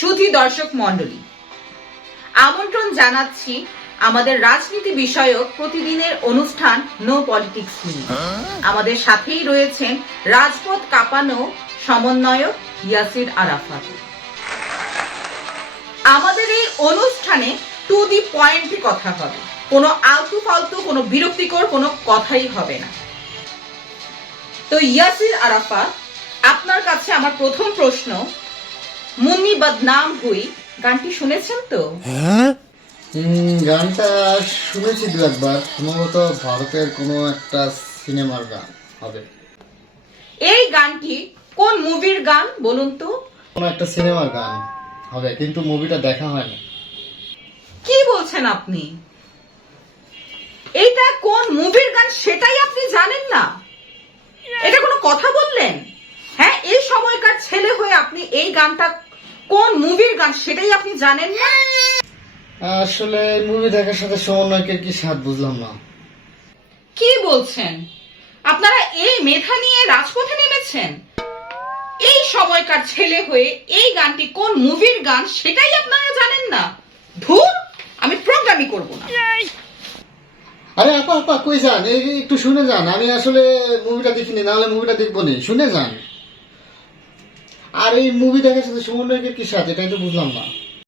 সুধী দর্শক মণ্ডলী। আমন্ত্রণ জানাচ্ছি আমাদের রাজনীতি বিষয়ক প্রতিদিনের অনুষ্ঠান নো পলিটিক্স নিয়ে। আমাদের সাথেই রয়েছেন রাজপথ কাঁপানো সমন্বয়ক ইয়াসির আরাফাত। আমাদের এই অনুষ্ঠানে টু দি পয়েন্টে কথা হবে। কোনো আলতু ফালতু কোনো বিরক্তিকর কোনো কথাই হবে না। তো ইয়াসির আরাফাত আপনার কাছে আমার প্রথম প্রশ্ন মুন্নি বদনাম হুই। গানটি শুনেছেন তো? হুম, গানটা শুনেছি দু একবার। সম্ভবত ভারতের কোনো একটা সিনেমার গান হবে। এই গানটি কোন মুভির গান বলুন তো? কোনো একটা সিনেমার গান হবে কিন্তু মুভিটা দেখা হয়নি। কি বলছেন আপনি? এইটা কোন মুভির গান সেটাই আপনি জানেন না? এটা কোনো কথা বললেন? হ্যাঁ এই সময়কার ছেলে হয়ে আপনি এই গানটা কোন মুভির গান সেটাই আপনি জানেন না? আসলে মুভি দেখার সাথে সমন্বয়কের কি স্বাদ বুঝলাম না। কি বলছেন? আপনারা এই মেধা নিয়ে রাজপথে নেমেছেন? এই সময়কার ছেলে হয়ে এই গানটি কোন মুভির গান সেটাই আপনারা জানেন না? ধুর আমি প্রোগ্রামই করব না। আরে আপা আপা কই যান? একটু শুনে যান। আমি আসলে মুভিটা দেখিনি নাহলে মুভিটা দেখব নি। শুনে যান। আর এই মুভি দেখার সাথে সমন্বয়কের কি সাথে? এটাই তো বুঝলাম না।